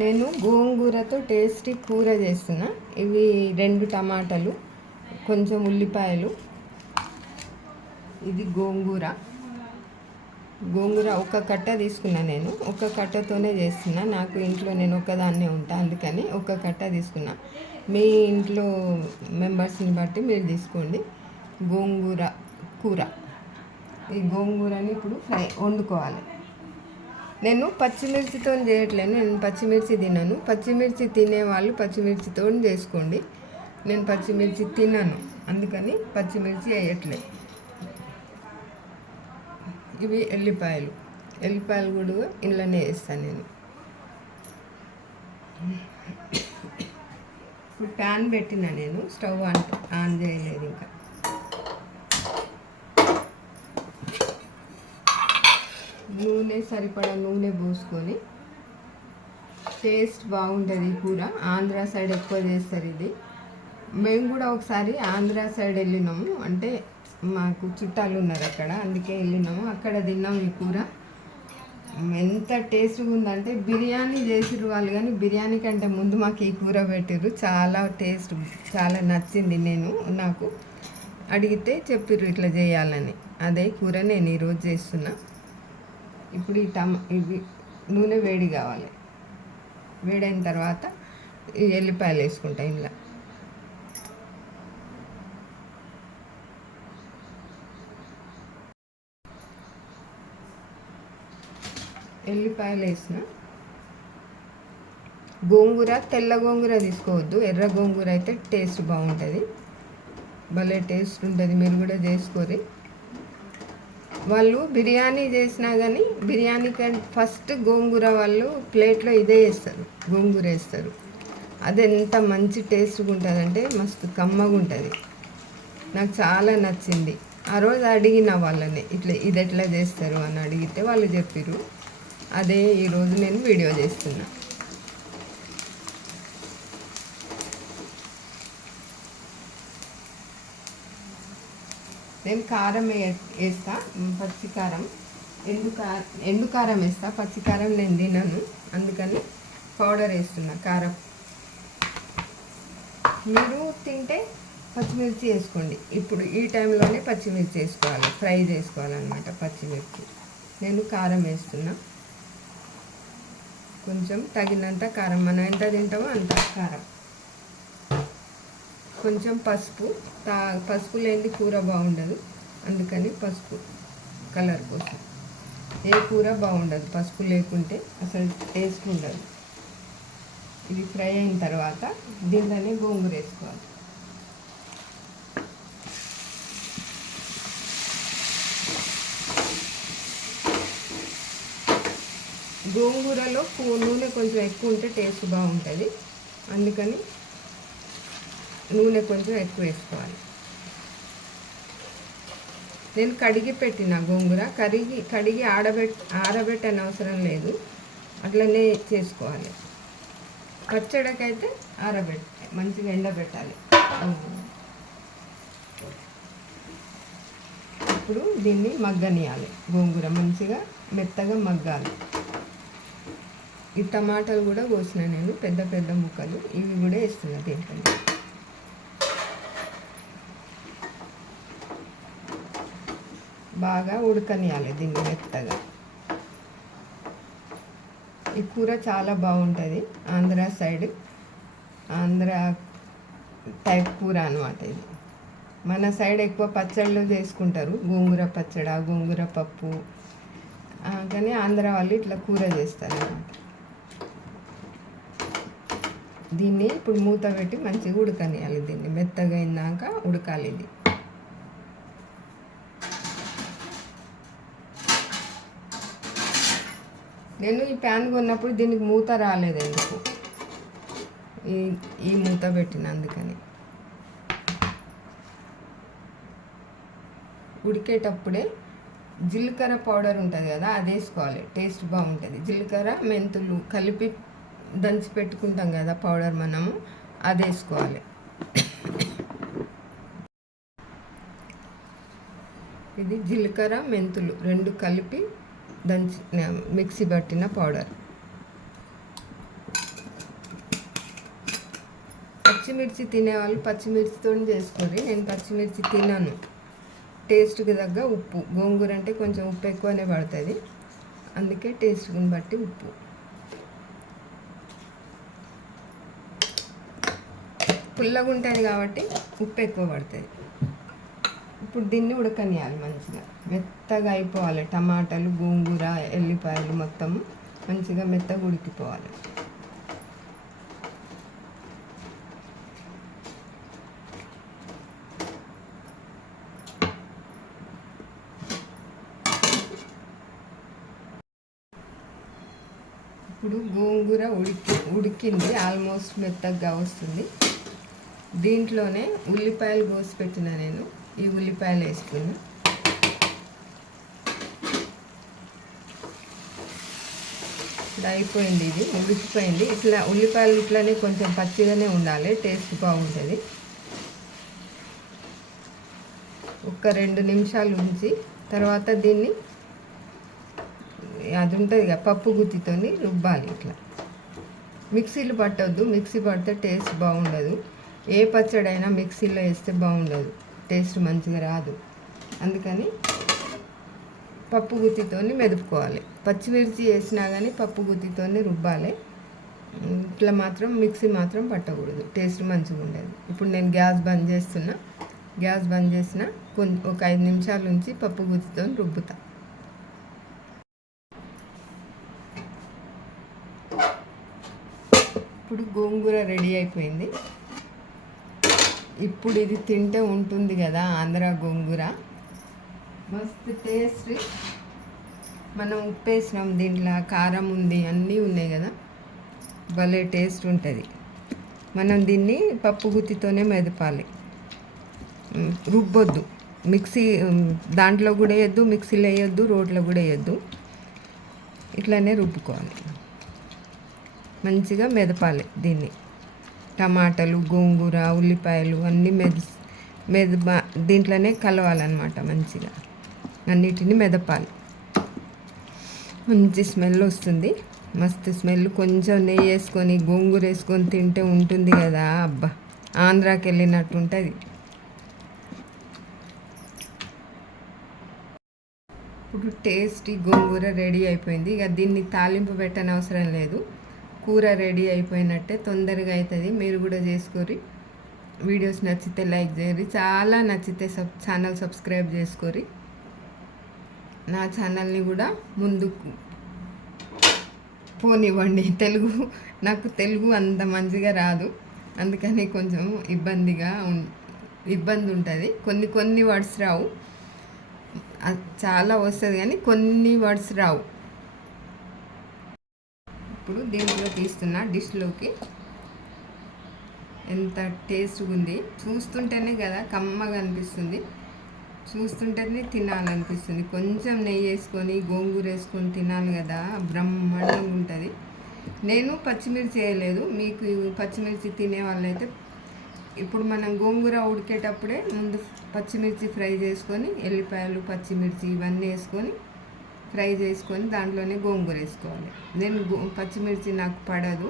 నేను గోంగూరతో టేస్టీ కూర చేస్తున్నా. ఇవి 2 టమాటాలు, కొంచెం ఉల్లిపాయలు, ఇది గోంగూర ఒక కట్ట తీసుకున్నా. నేను ఒక కట్టతోనే చేస్తున్నా. నాకు ఇంట్లో నేను ఒక్కదాన్నే ఉంటా, అందుకని ఒక కట్ట తీసుకున్నా. మీ ఇంట్లో మెంబర్స్ని బట్టి మీరు తీసుకోండి. గోంగూర కూర, ఈ గోంగూరని ఇప్పుడు వండుకోవాలి. నేను పచ్చిమిర్చితో చేయట్లేను. నేను పచ్చిమిర్చి తినను. పచ్చిమిర్చి తినేవాళ్ళు పచ్చిమిర్చితో చేసుకోండి. నేను పచ్చిమిర్చి తినను, అందుకని పచ్చిమిర్చి వేయట్లేదు. ఇవి ఎల్లిపాయలు కూడా ఇంట్లోనే వేస్తాను నేను. ఇప్పుడు ప్యాన్ పెట్టిన, నేను స్టవ్ ఆన్ చేయలేదు ఇంకా. నూనె సరిపడా నూనె పోసుకొని, టేస్ట్ బాగుంటుంది ఈ కూర. ఆంధ్ర సైడ్ ఎక్కువ చేస్తారు ఇది. మేము కూడా ఒకసారి ఆంధ్ర సైడ్ వెళ్ళినాము, అంటే మాకు చుట్టాలు ఉన్నారు అక్కడ, అందుకే వెళ్ళినాము. అక్కడ తిన్నాము ఈ కూర. ఎంత టేస్ట్గా ఉందంటే బిర్యానీ చేసిర్రు వాళ్ళు, కానీ బిర్యానీ కంటే ముందు మాకు ఈ కూర పెట్టిర్రు. చాలా నచ్చింది. నాకు అడిగితే చెప్పిర్రు ఇట్లా చేయాలని. అదే కూర నేను ఈరోజు చేస్తున్నా. ఇప్పుడు ఇవి నూనె వేడి కావాలి. వేడైన తర్వాత ఈ ఎల్లిపాయలు వేసుకుంటా. ఇలా ఎల్లిపాయలు వేసిన. గోంగూర తెల్ల గోంగూర తీసుకోవద్దు, ఎర్ర గోంగూర అయితే టేస్ట్ బాగుంటుంది, భలే టేస్ట్ ఉంటుంది. మీరు కూడా చేసుకోరి. వాళ్ళు బిర్యానీ చేసినా కానీ బిర్యానీ కంటే ఫస్ట్ గోంగూర వాళ్ళు ప్లేట్లో ఇదే వేస్తారు, గోంగూర వేస్తారు. అది ఎంత మంచి టేస్ట్గా ఉంటుందంటే మస్తు కమ్మగా ఉంటుంది. నాకు చాలా నచ్చింది. ఆ రోజు అడిగిన వాళ్ళని ఇది ఎట్లా చేస్తారు అని అడిగితే వాళ్ళు చెప్పారు. అదే ఈరోజు నేను వీడియో చేస్తున్నా. నేను కారం వేస్తా, పచ్చికారం. ఎండుకారం వేస్తా, పచ్చికారం నేను తినను, అందుకని పౌడర్ వేస్తున్నా కారం. మీరు తింటే పచ్చిమిర్చి వేసుకోండి. ఇప్పుడు ఈ టైంలోనే పచ్చిమిర్చి వేసుకోవాలి, ఫ్రై చేసుకోవాలన్నమాట పచ్చిమిర్చి. నేను కారం వేస్తున్నా, కొంచెం తగినంత కారం. మనం ఎంత తింటామో అంత కారం. కొంచెం పసుపు లేనిది కూర బాగుండదు, అందుకని పసుపు కలర్ కోసం. ఏ కూర బాగుండదు పసుపు లేకుంటే, అసలు టేస్ట్ ఉండదు. ఇది ఫ్రై అయిన తర్వాత దీంట్లోనే గోంగూర వేసుకోవాలి. గోంగూరలో నూనె కొంచెం ఎక్కువ ఉంటే టేస్ట్ బాగుంటుంది, అందుకని నూనె కొంచెం ఎక్కువ వేసుకోవాలి. నేను కడిగి పెట్టిన గోంగూర, కడిగి ఆరబెట్టని అవసరం లేదు, అట్లనే చేసుకోవాలి. పచ్చడికైతే మంచిగా ఎండబెట్టాలి. ఇప్పుడు దీన్ని మగ్గనియాలి. గోంగూర మంచిగా మెత్తగా మగ్గాలి. ఈ టమాటాలు కూడా కోసిన నేను, పెద్ద పెద్ద ముక్కలు. ఇవి కూడా వేస్తున్నా దీంట్లో. బాగా ఉడకనియాలి దీన్ని మెత్తగా. ఈ కూర చాలా బాగుంటుంది. ఆంధ్ర టైప్ కూర అనమాట ఇది. మన సైడ్ ఎక్కువ పచ్చళ్ళు చేసుకుంటారు, గోంగూర పచ్చడి, గోంగూర పప్పు. కానీ ఆంధ్ర వాళ్ళు ఇట్లా కూర చేస్తారు అన్నమాట. దీన్ని ఇప్పుడు మూత పెట్టి మంచిగా ఉడకనియాలి. దీన్ని మెత్తగా అయినాక ఉడకాలి ఇది. నేను ఈ ప్యాన్ కొన్నప్పుడు దీనికి మూత రాలేదు, ఎందుకు ఈ మూత పెట్టిన, అందుకని. ఉడికేటప్పుడే జీలకర్ర పౌడర్ ఉంటుంది కదా, అది వేసుకోవాలి, టేస్ట్ బాగుంటుంది. జీలకర్ర మెంతులు కలిపి దంచి పెట్టుకుంటాం కదా పౌడర్, మనము అది వేసుకోవాలి. ఇది జీలకర్ర మెంతులు 2 కలిపి దంచి మిక్సీ పట్టిన పౌడర్. పచ్చిమిర్చి తినేవాళ్ళు పచ్చిమిర్చితో చేసుకోరు. నేను పచ్చిమిర్చి తినను. టేస్ట్కి తగ్గ ఉప్పు, గోంగూర అంటే కొంచెం ఉప్పు ఎక్కువనే పడుతుంది, అందుకే టేస్ట్ని బట్టి ఉప్పు. పుల్లగా ఉంటుంది కాబట్టి ఉప్పు ఎక్కువ పడుతుంది. ఇప్పుడు దీన్ని ఉడకనియాలి, మంచిగా మెత్తగా అయిపోవాలి. టమాటాలు, గోంగూర, ఎల్లిపాయలు మొత్తం మంచిగా మెత్తగా ఉడికిపోవాలి. ఇప్పుడు గోంగూర ఉడికింది, ఆల్మోస్ట్ మెత్తగా వస్తుంది. దీంట్లోనే ఉల్లిపాయలు కోసి పెట్టిన నేను ఈ ఉల్లిపాయలు వేసుకున్నా. ఇప్పుడు అయిపోయింది, ఇది ఉడికిపోయింది. ఇట్లా ఉల్లిపాయలు ఇట్లానే కొంచెం పచ్చిగానే ఉండాలి, టేస్ట్ బాగుంటుంది. ఒక 2 నిమిషాలు ఉంచి తర్వాత దీన్ని అది ఉంటుంది కదా పప్పు గుత్తితో రుబ్బాలి. ఇట్లా మిక్సీలు పట్టొద్దు, మిక్సీ పడితే టేస్ట్ బాగుండదు. ఏ పచ్చడైనా మిక్సీలో వేస్తే బాగుండదు, టేస్ట్ మంచిగా రాదు. అందుకని పప్పు గుత్తితో మెదుపుకోవాలి. పచ్చిమిర్చి వేసినా కానీ పప్పు గుత్తితో రుబ్బాలి. ఇట్లా మాత్రం మిక్సీ మాత్రం పట్టకూడదు, టేస్ట్ మంచిగా ఉండదు. ఇప్పుడు నేను గ్యాస్ బంద్ చేస్తున్నా. గ్యాస్ బంద్ చేసిన ఒక 5 నిమిషాల నుంచి పప్పు గుత్తితో రుబ్బుతా. ఇప్పుడు గోంగూర రెడీ అయిపోయింది. ఇప్పుడు ఇది తింటే ఉంటుంది కదా ఆంధ్ర గోంగూర, మస్తు టేస్ట్. మనం ఉప్పు వేసినాం, దీంట్లో కారం ఉంది, అన్నీ ఉన్నాయి కదా, భలే టేస్ట్ ఉంటుంది. మనం దీన్ని పప్పు గుత్తితోనే మెదపాలి, రుబ్బొద్దు. మిక్సీ దాంట్లో కూడా వేయద్దు, మిక్సీలో వేయద్దు, రోట్లో కూడా వేయద్దు. ఇట్లానే రుబ్బుకోవాలి, మంచిగా మెదపాలి దీన్ని. టమాటాలు, గోంగూర, ఉల్లిపాయలు అన్నీ దీంట్లోనే కలవాలన్నమాట. మంచిగా అన్నిటిని మెదపాలి. మంచి స్మెల్ వస్తుంది, మస్తు స్మెల్. కొంచెం నెయ్యి వేసుకొని గోంగూర వేసుకొని తింటే ఉంటుంది కదా, అబ్బా ఆంధ్రాకి వెళ్ళినట్టు ఉంటుంది. ఇప్పుడు టేస్టీ గోంగూర రెడీ అయిపోయింది. ఇక దీన్ని తాలింపు పెట్టని అవసరం లేదు, కూర రెడీ అయిపోయినట్టే, తొందరగా అవుతుంది. మీరు కూడా చేసుకోరి. వీడియోస్ నచ్చితే లైక్ చేయరి, చాలా నచ్చితే ఛానల్ సబ్స్క్రైబ్ చేసుకోరి. నా ఛానల్ని కూడా ముందుకు పోనివ్వండి. నాకు తెలుగు అంత మంచిగా రాదు, అందుకని కొంచెం ఇబ్బంది ఉంటుంది. కొన్ని వర్డ్స్ రావు, చాలా వస్తుంది కానీ కొన్ని వర్డ్స్ రావు. ఇప్పుడు దీంట్లో తీస్తున్న డిష్లోకి. ఎంత టేస్ట్గా ఉంది, చూస్తుంటేనే కదా కమ్మగా అనిపిస్తుంది, చూస్తుంటేనే తినాలనిపిస్తుంది. కొంచెం నెయ్యి వేసుకొని గోంగూర వేసుకొని తినాలి కదా, బ్రహ్మాండంగా ఉంటుంది. నేను పచ్చిమిర్చి వేయలేదు, మీకు పచ్చిమిర్చి తినే వాళ్ళైతే ఇప్పుడు మనం గోంగూర ఉడికేటప్పుడే ముందు పచ్చిమిర్చి ఫ్రై చేసుకొని, ఎల్లిపాయలు, పచ్చిమిర్చి ఇవన్నీ వేసుకొని ఫ్రై చేసుకొని దాంట్లోనే గోంగూర వేసుకోవాలి. నేను పచ్చిమిర్చి నాకు పడదు,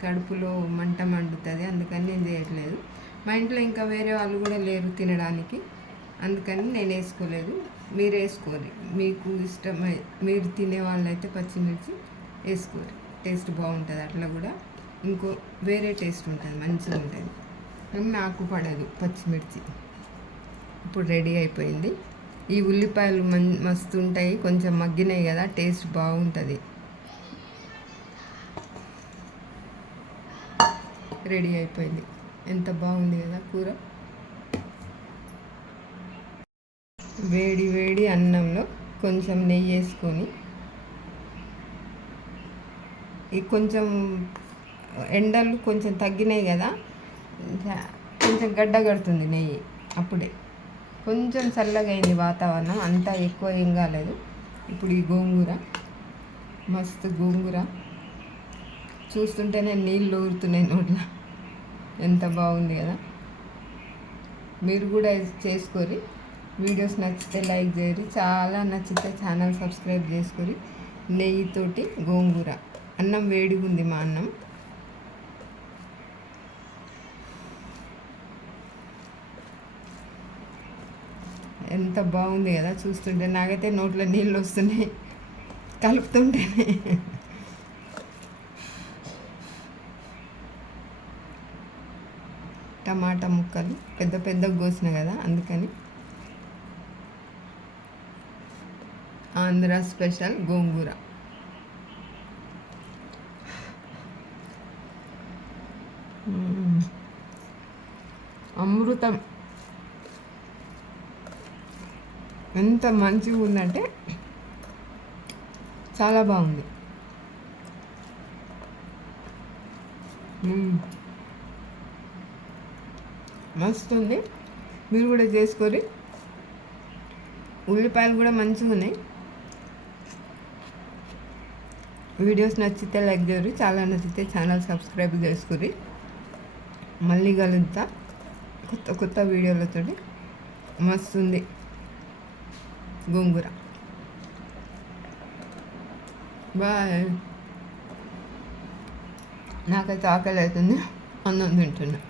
కడుపులో మంట మండుతుంది, అందుకని నేను చేయట్లేదు. మా ఇంట్లో ఇంకా వేరే వాళ్ళు కూడా లేరు తినడానికి, అందుకని నేను వేసుకోలేదు. మీరు వేసుకోరు, మీకు ఇష్టమై మీరు తినే వాళ్ళైతే పచ్చిమిర్చి వేసుకోరు, టేస్ట్ బాగుంటుంది. అట్లా కూడా ఇంకో వేరే టేస్ట్ ఉంటుంది, మంచిగా ఉంటుంది. నాకు పడదు పచ్చిమిర్చి. ఇప్పుడు రెడీ అయిపోయింది. ఈ ఉల్లిపాయలు మస్తు ఉంటాయి, కొంచెం మగ్గినాయి కదా, టేస్ట్ బాగుంటుంది. రెడీ అయిపోయింది, ఎంత బాగుంది కదా కూర. వేడి వేడి అన్నంలో కొంచెం నెయ్యి వేసుకొని, కొంచెం ఎండలు కొంచెం తగ్గినాయి కదా, కొంచెం గడ్డ కడుతుంది నెయ్యి. అప్పుడే కొంచెం చల్లగా అయింది వాతావరణం, అంతా ఎక్కువ ఏం కాలేదు. ఇప్పుడు ఈ గోంగూర, మస్తు గోంగూర, చూస్తుంటేనే నీళ్ళు ఊరుతున్నాయి నోట్ల, ఎంత బాగుంది కదా. మీరు కూడా చేసుకోరి. వీడియోస్ నచ్చితే లైక్ చేయరు, చాలా నచ్చితే ఛానల్ సబ్స్క్రైబ్ చేసుకొని. నెయ్యితోటి గోంగూర అన్నం వేడిగా ఉంది, మా అన్నం ఎంత బాగుంది కదా చూస్తుంటే. నాకైతే నోట్లో నీళ్ళు వస్తున్నాయి కలుపుతుంటేనే. టమాటా ముక్కలు పెద్ద పెద్దగా కోసిన కదా అందుకని. ఆంధ్ర స్పెషల్ గోంగూర. అమృతం. ఎంత మంచిగా ఉందంటే చాలా బాగుంది. మస్తు ఉంది. మీరు కూడా చేసుకొని. ఉల్లిపాయలు కూడా మంచిగా ఉన్నాయి. వీడియోస్ నచ్చితే లైక్ చేయరు, చాలా నచ్చితే ఛానల్ సబ్స్క్రైబ్ చేసుకుని. మళ్ళీ కలుద్దా కొత్త కొత్త వీడియోలతో. మస్తు ఉంది గోంగూర. బాయ్. నాకైతే ఆకలి అవుతుంది, అన్నం తింటున్నా.